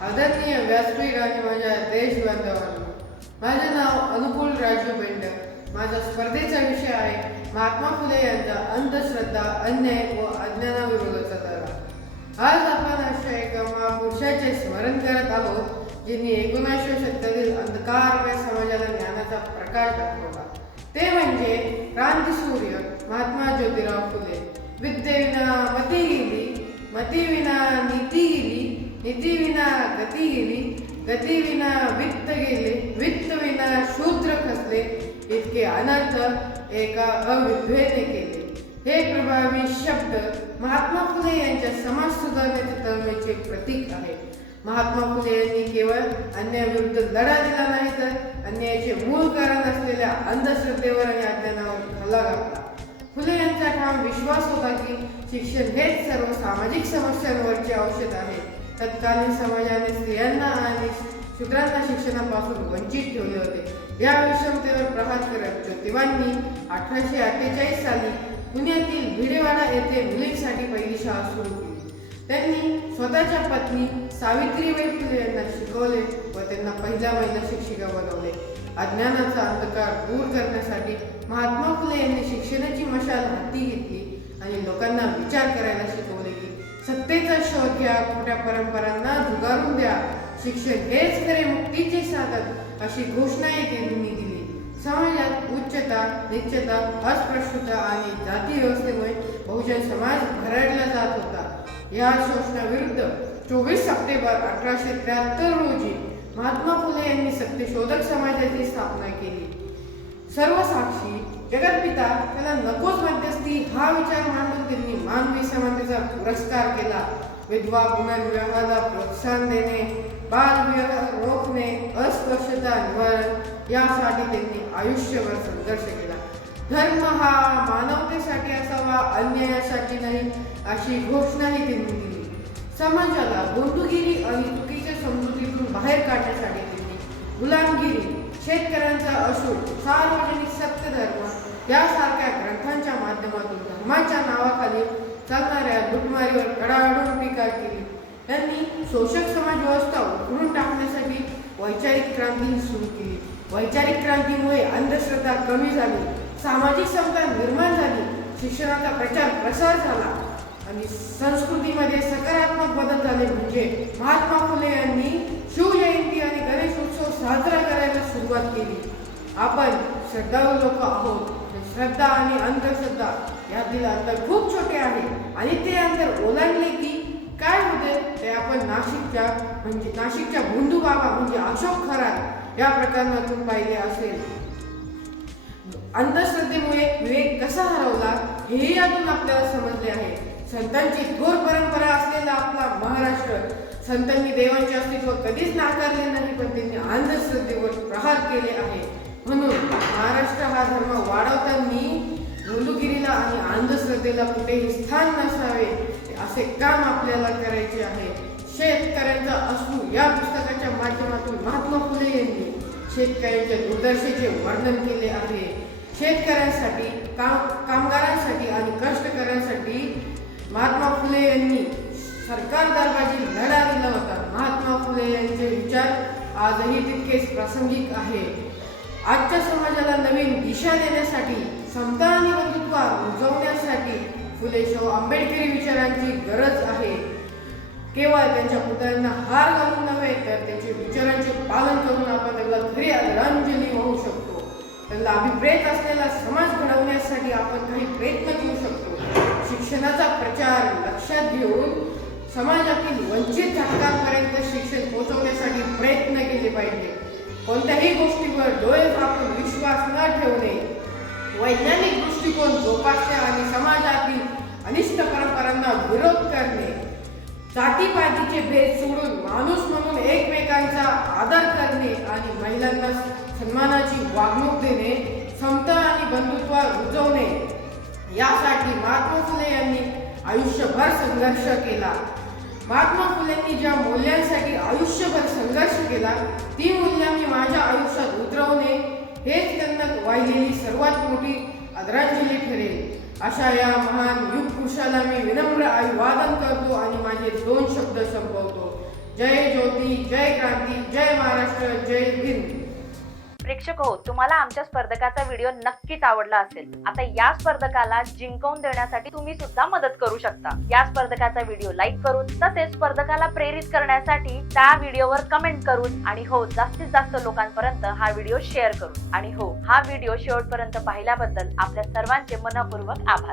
आदरणीय व्यासपीठ आणि माझ्या देशबांधवांनो, माझे नाव अनुकूल राजू बेंड. माझा स्पर्धेचा विषय आहे महात्मा फुले यांचा अंधश्रद्धा, अन्याय व अज्ञानाविरोधाचा लढा. आज आपण अशा एका महापुरुषाचे स्मरण करत आहोत ज्यांनी 19व्या शतकातील अंधकारमय समाजाला ज्ञानाचा प्रकाश दाखवला. ते म्हणजे क्रांतीसूर्य महात्मा ज्योतिराव फुले. विद्येविना मती गेली, मतीविना नीती गेली, नीतीविना गती गेली, गतीविना वित्त गेले, वित्तविना शूद्र खचले, इतके अनर्थ एका अविद्वेने केले. हे प्रभावी शब्द महात्मा फुले यांच्या समाज सुधारण्याच्या तळमळीचे प्रतीक आहे. महात्मा फुले यांनी केवळ अन्यायाविरुद्ध लढा दिला नाही, तर अन्यायाचे मूळ कारण असलेल्या अंधश्रद्धेवर आणि अज्ञानावर हल्ला घातला. फुले यांचा ठाम विश्वास होता की शिक्षण हेच सर्व सामाजिक समस्यांवरचे औषध आहे. तत्कालीन समाजाने स्त्रियांना आणि शूद्रांना शिक्षणापासून वंचित ठेवले होते. या विषमतेवर प्रहार करत ज्योतिबांनी 1848 साली पुण्यातील भिडेवाडा येथे मुलींसाठी पहिली शाळा सुरू केली. त्यांनी स्वतःच्या पत्नी सावित्रीबाई फुले यांना शिकवले व त्यांना पहिल्या महिला शिक्षिका बनवले. अज्ञानाचा अंधकार दूर करण्यासाठी महात्मा फुले यांनी शिक्षणाची मशाल हाती घेतली आणि लोकांना विचार करायला शिकवले की सत्तेचा शोध घ्या, खोट्या परंपरांना झुगारून द्या, शिक्षण हेच खरे मुक्तीचे साधन, अशी घोषणाही त्यांनी दिली. समाजात उच्चता, नीचता, अस्पृश्यता आणि जाती व्यवस्थेमुळे बहुजन समाज भरडला जात होता. या शोषणाविरुद्ध 24 सप्टेंबर 1873 रोजी महात्मा फुले यांनी सत्यशोधक समाजाची स्थापना केली. सर्वसाक्षी जगतपिता त्याला नकोच मध्यस्थी हा विचार मांडून त्यांनी मानवी समानतेचा पुरस्कार केला. विधवा पुनर्विवाहाला प्रोत्साहन देणे, बालविवाह रोखणे, अस्पृश्यता निवारण यासाठी त्यांनी आयुष्यभर संघर्ष केला. धर्म हा मानवतेसाठी असावा, अन्यायासाठी नाही, अशी घोषणाही त्यांनी दिली. समाजाला बंधुगिरी आणि चुकीच्या समजुतीतून बाहेर काढण्यासाठी त्यांनी गुलामगिरी, शेतकऱ्यांचा असूड, सार्वजनिक सत्यधर्म यासारख्या ग्रंथांच्या माध्यमातून धर्माच्या नावाखाली चालणाऱ्या लुटमारीवर कडाडून टीका केली. त्यांनी शोषक समाज व्यवस्था उखडून टाकण्यासाठी वैचारिक क्रांती सुरू केली. वैचारिक क्रांतीमुळे अंधश्रद्धा कमी झाली, सामाजिक समता निर्माण झाली, शिक्षणाचा प्रचार प्रसार झाला आणि संस्कृतीमध्ये सकारात्मक बदल झाले. म्हणजे महात्मा फुले यांनी शिवजयंती आणि गणेश उत्सव साजरा करायला सुरुवात केली. आपण श्रद्धाळू लोक आहोत. श्रद्धा आणि अंधश्रद्धा यातील अंतर खूप छोटे आहे आणि ते अंतर ओलांडले की काय होते ते आपण नाशिकच्या भोंदू बाबा म्हणजे अशोक खरात या प्रकरणातून पाहिले असेल. अंधश्रद्धेमुळे विवेक कसा हरवला हे यातून आपल्याला समजले आहे. संतांची थोर परंपरा असलेला आपला महाराष्ट्र, संतांनी देवांचे अस्तित्व कधीच नाकारले नाही, पण त्यांनी अंधश्रद्धेवर प्रहार केले आहे. म्हणून महाराष्ट्र हा धर्म वाढवताना बंधुगिरीला आणि अंधश्रद्धेला कुठेही स्थान नसावे असे काम आपल्याला करायचे आहे. शेतकऱ्यांचा अश्रू या पुस्तकाच्या माध्यमातून महात्मा फुले यांनी शेतकऱ्यांच्या दुर्दशेचे वर्णन केले आहे. शेतकऱ्यांसाठी, कामगारांसाठी आणि कष्टकऱ्यांसाठी महात्मा फुले यांनी सरकार दरबारी लढा दिला होता. महात्मा फुले यांचे विचार आजही तितकेच प्रासंगिक आहे. आजच्या समाजाला नवीन दिशा देण्यासाठी, समता आणि बंधुत्व रुजवण्यासाठी फुले शाहू आंबेडकरी विचारांची गरज आहे. केवळ त्यांच्या पुतळ्यांना हार घालून नव्हे, तर त्यांच्या विचारांचे पालन करून आपण त्यांना खरी आदरांजली वाहू शकतो. त्यांना अभिप्रेत असलेला समाज घडवण्यासाठी आपण काही प्रयत्न करू शकतो. शिक्षणाचा प्रचार लक्षात घेऊन समाजातील वंचित घटकांपर्यंत शिक्षण पोहोचवण्यासाठी प्रयत्न केले पाहिजे. कोणत्याही गोष्टीवर डोळे झाकून विश्वास न ठेवणे, वैज्ञानिक दृष्टिकोन जोपासणे आणि समाजातील अनिष्ट परंपरांना विरोध करणे, जातीपातीचे भेद सोडून माणूस म्हणून एकमेकांचा आदर करणे आणि महिलांना सन्मानाची वागणूक देणे, समता आणि बंधुत्व रुजवणे यासाठी महात्मा फुले यांनी आयुष्यभर संघर्ष केला. महात्मा फुलेंनी ज्या मूल्यांसाठी आयुष्यभर संघर्ष केला ती मूल्ये मी माझ्या आयुष्यात उतरवणे हेच त्यांना वाहिलेली सर्वात मोठी आदरांजली ठरेल. अशा या महान युग पुरुषाला मी विनम्र अभिवादन करतो आणि माझे 2 शब्द संपवतो. जय ज्योती, जय क्रांती, जय महाराष्ट्र, जय हिंद. प्रेक्षक हो, तुम्हाला आमच्या स्पर्धकाचा व्हिडिओ नक्कीच आवडला असेल. आता या स्पर्धकाला जिंकवून देण्यासाठी तुम्ही सुद्धा मदत करू शकता. या स्पर्धकाचा व्हिडिओ लाईक करून, तसेच स्पर्धकाला प्रेरित करण्यासाठी त्या व्हिडिओवर कमेंट करून, आणि हो, जास्तीत जास्त लोकांपर्यंत हा व्हिडिओ शेअर करून, आणि हो, हा व्हिडिओ शेवटपर्यंत पाहिल्याबद्दल आपल्या सर्वांचे मनपूर्वक आभार.